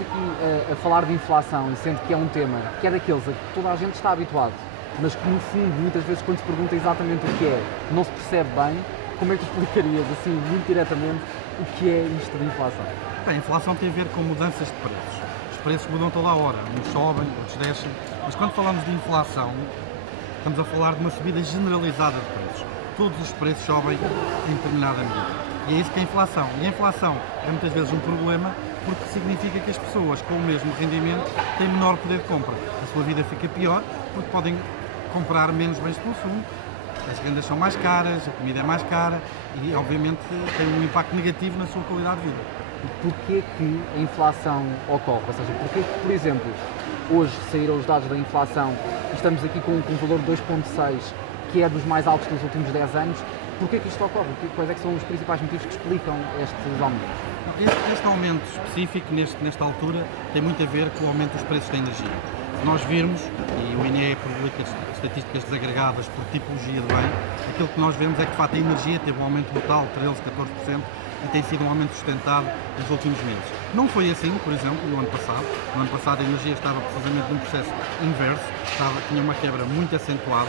estamos aqui a falar de inflação, e sendo que é um tema que é daqueles a que toda a gente está habituado, mas que no fundo, muitas vezes, quando se pergunta exatamente o que é, não se percebe bem, como é que tu explicarias, assim, muito diretamente, o que é isto de inflação? Bem, a inflação tem a ver com mudanças de preços. Os preços mudam toda a hora, uns sobem, outros descem, mas quando falamos de inflação, estamos a falar de uma subida generalizada de preços. Todos os preços sobem em determinada medida. E é isso que é a inflação. E a inflação é muitas vezes um problema porque significa que as pessoas com o mesmo rendimento têm menor poder de compra. A sua vida fica pior porque podem comprar menos bens de consumo, as rendas são mais caras, a comida é mais cara e obviamente tem um impacto negativo na sua qualidade de vida. Porquê que a inflação ocorre? Ou seja, porquê que, por exemplo, hoje saíram os dados da inflação e estamos aqui com um valor de 2,6, que é dos mais altos dos últimos 10 anos, porquê que isto ocorre? Quais é que são os principais motivos que explicam estes aumentos? Este aumento específico, nesta altura, tem muito a ver com o aumento dos preços da energia. Se nós virmos, e o INE publica estatísticas desagregadas por tipologia de bem, aquilo que nós vemos é que, de facto, a energia teve um aumento brutal, 13%, 14%, e tem sido um aumento sustentado nos últimos meses. Não foi assim, por exemplo, no ano passado. No ano passado a energia estava precisamente num processo inverso, tinha uma quebra muito acentuada,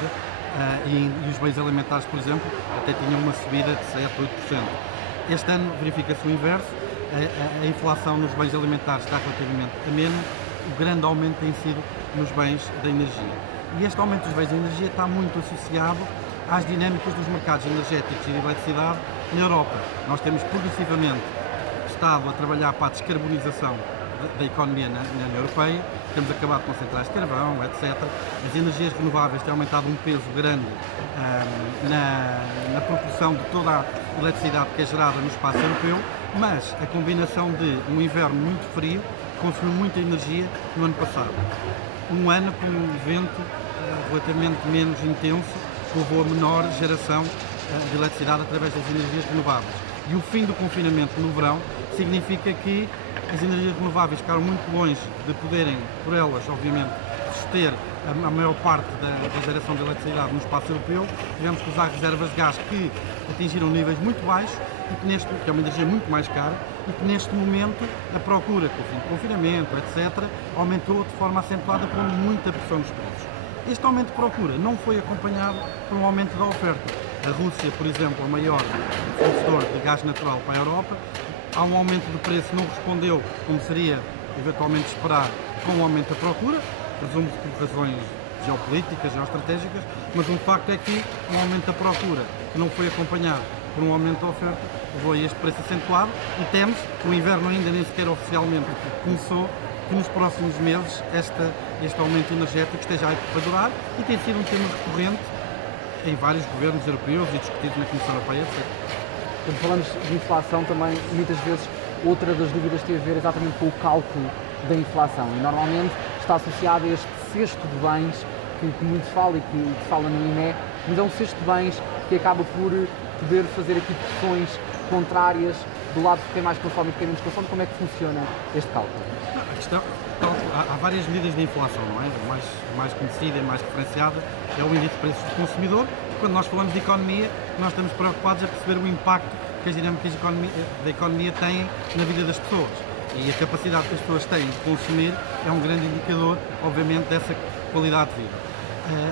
e os bens alimentares, por exemplo, até tinham uma subida de 7, 8%. Este ano verifica-se o inverso, a inflação nos bens alimentares está relativamente amena, o grande aumento tem sido nos bens da energia. E este aumento dos bens da energia está muito associado às dinâmicas dos mercados energéticos e de eletricidade na Europa. Nós temos progressivamente estado a trabalhar para a descarbonização da economia na União Europeia, temos acabado com centrais de carvão, etc. As energias renováveis têm aumentado um peso grande na proporção de toda a eletricidade que é gerada no espaço europeu, mas a combinação de um inverno muito frio consumiu muita energia no ano passado. Um ano com um evento relativamente menos intenso, que levou a menor geração de eletricidade através das energias renováveis. E o fim do confinamento no verão significa que as energias renováveis ficaram muito longe de poderem, por elas, obviamente, suster a maior parte da geração de eletricidade no espaço europeu. Tivemos que usar reservas de gás que atingiram níveis muito baixos, e que é uma energia muito mais cara, e que neste momento a procura, com o fim do confinamento, etc., aumentou de forma acentuada, pondo muita pressão nos preços. Este aumento de procura não foi acompanhado por um aumento da oferta. A Rússia, por exemplo, o maior fornecedor de gás natural para a Europa, há um aumento de preço, não respondeu como seria eventualmente esperar com o aumento da procura, presumo-se por razões geopolíticas, geoestratégicas, mas um facto é que um aumento da procura que não foi acompanhado por um aumento da oferta levou a este preço acentuado e temos, o inverno ainda nem sequer oficialmente começou, que nos próximos meses este aumento energético esteja aí para durar e tem sido um tema recorrente em vários governos europeus e discutido na Comissão Europeia, etc. Quando falamos de inflação também, muitas vezes, outra das dúvidas tem a ver exatamente com o cálculo da inflação e normalmente está associado a este cesto de bens que muito se fala e que se fala no INE, mas é um cesto de bens que acaba por poder fazer aqui pressões contrárias do lado de quem mais consome e de quem menos consome. Como é que funciona este cálculo? Há várias medidas de inflação, não é? A mais conhecida e mais referenciada é o índice de preços do consumidor. Quando nós falamos de economia, nós estamos preocupados a perceber o impacto que as dinâmicas da economia têm na vida das pessoas. E a capacidade que as pessoas têm de consumir é um grande indicador, obviamente, dessa qualidade de vida.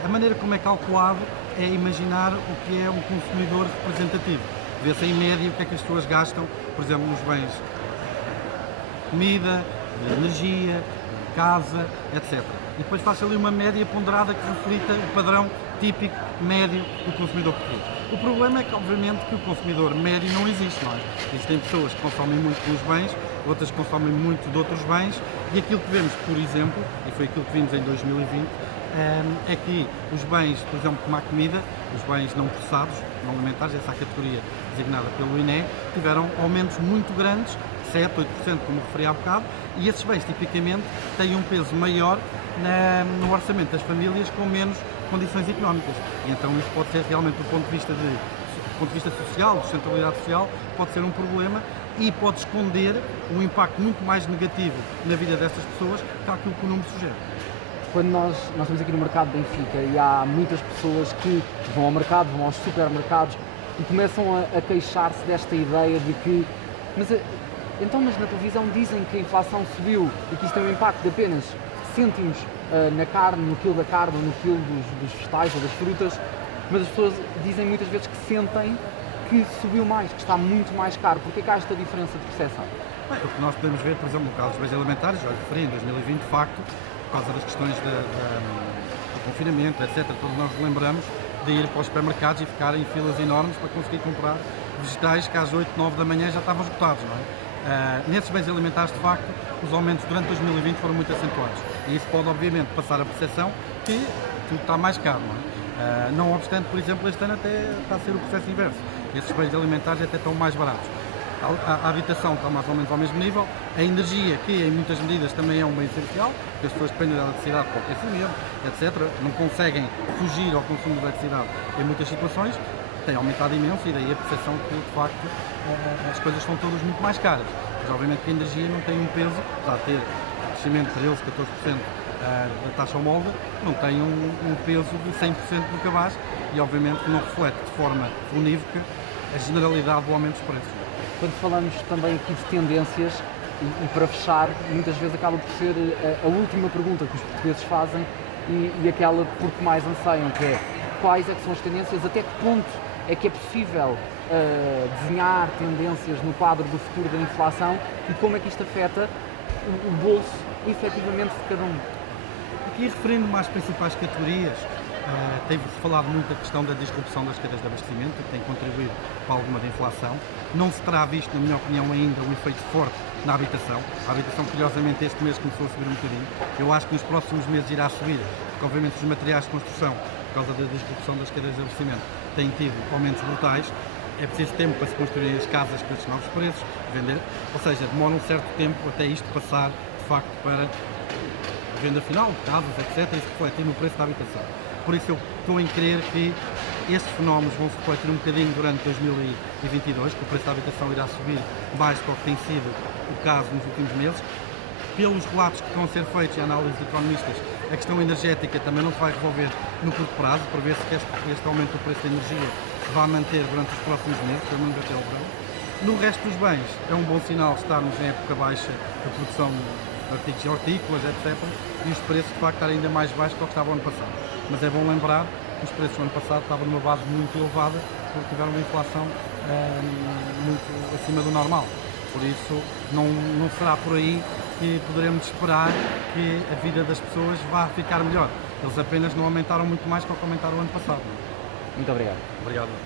A maneira como é calculado é imaginar o que é um consumidor representativo. Vê-se em média o que é que as pessoas gastam, por exemplo, nos bens de comida, de energia, de casa, etc. E depois faz ali uma média ponderada que reflita o padrão típico médio do consumidor português. O problema é que, obviamente, que o consumidor médio não existe, não é? Existem pessoas que consomem muito dos bens, outras que consomem muito de outros bens, e aquilo que vemos, por exemplo, e foi aquilo que vimos em 2020, é que os bens, por exemplo, como a comida, os bens não processados, não alimentares, essa é a categoria designada pelo INE, tiveram aumentos muito grandes, 7, 8%, como referi há bocado, e esses bens, tipicamente, têm um peso maior no orçamento das famílias com menos condições económicas. E então isso pode ser realmente, do ponto de vista social, de sustentabilidade social, pode ser um problema e pode esconder um impacto muito mais negativo na vida dessas pessoas que aquilo que o número sugere. Quando nós estamos aqui no mercado de Benfica e há muitas pessoas que vão ao mercado, vão aos supermercados e começam a queixar-se desta ideia de que mas então, mas na televisão dizem que a inflação subiu e que isso tem um impacto de apenas cêntimos na carne, no quilo da carne ou no quilo dos vegetais ou das frutas, mas as pessoas dizem muitas vezes que sentem que subiu mais, que está muito mais caro. Porquê que há esta diferença de percepção? Bem, o que nós podemos ver, por exemplo, no caso dos bens alimentares, já referi, em 2020, de facto, por causa das questões do confinamento, etc., todos nós lembramos de ir para os supermercados e ficar em filas enormes para conseguir comprar vegetais que às 8, 9 da manhã já estavam esgotados, não é? Nesses bens alimentares, de facto, os aumentos durante 2020 foram muito acentuados. E isso pode, obviamente, passar a percepção que tudo está mais caro, não é? Não obstante, por exemplo, este ano até está a ser o processo inverso. Esses bens alimentares até estão mais baratos. A habitação está mais ou menos ao mesmo nível, a energia, que em muitas medidas também é um bem essencial, porque as pessoas dependem da eletricidade para o aquecimento, etc., não conseguem fugir ao consumo de eletricidade em muitas situações, tem aumentado imenso e daí a percepção que, de facto, as coisas estão todas muito mais caras. Mas, obviamente, que a energia não tem um peso, está a ter crescimento de 13%, 14% da taxa homóloga, não tem um peso de 100% no cabaz e, obviamente, que não reflete de forma unívoca a generalidade do aumento dos preços. Quando falamos também aqui de tendências, e para fechar, muitas vezes acaba por ser a última pergunta que os portugueses fazem e aquela por que mais anseiam, que é quais é que são as tendências, até que ponto é que é possível desenhar tendências no quadro do futuro da inflação e como é que isto afeta o bolso, efetivamente, de cada um. Aqui, referindo-me às principais categorias, tem-se falado muito a questão da disrupção das cadeias de abastecimento, que tem contribuído para alguma da inflação. Não se terá visto, na minha opinião, ainda um efeito forte na habitação. A habitação, curiosamente, este mês começou a subir um bocadinho. Eu acho que nos próximos meses irá subir, porque, obviamente, os materiais de construção, por causa da disrupção das cadeias de abastecimento, têm tido aumentos brutais. É preciso tempo para se construir as casas com estes novos preços, vender, ou seja, demora um certo tempo até isto passar, de facto, para a venda final, de casas, etc., e se refletir no preço da habitação. Por isso eu estou em crer que estes fenómenos vão se refletir um bocadinho durante 2022, que o preço da habitação irá subir mais do que tem sido o caso nos últimos meses. Pelos relatos que estão a ser feitos e a análise de economistas, a questão energética também não se vai resolver no curto prazo, para ver se este aumento do preço da energia se vai manter durante os próximos meses, pelo menos até o verão. No resto dos bens, é um bom sinal estarmos em época baixa da produção de artigos hortícolas, etc. E os preços, de facto, estarem ainda mais baixos do que estavam no ano passado. Mas é bom lembrar que os preços do ano passado estavam numa base muito elevada, porque tiveram uma inflação muito acima do normal. Por isso, não será por aí que poderemos esperar que a vida das pessoas vá ficar melhor. Eles apenas não aumentaram muito mais do que aumentaram o ano passado. Muito obrigado. Obrigado.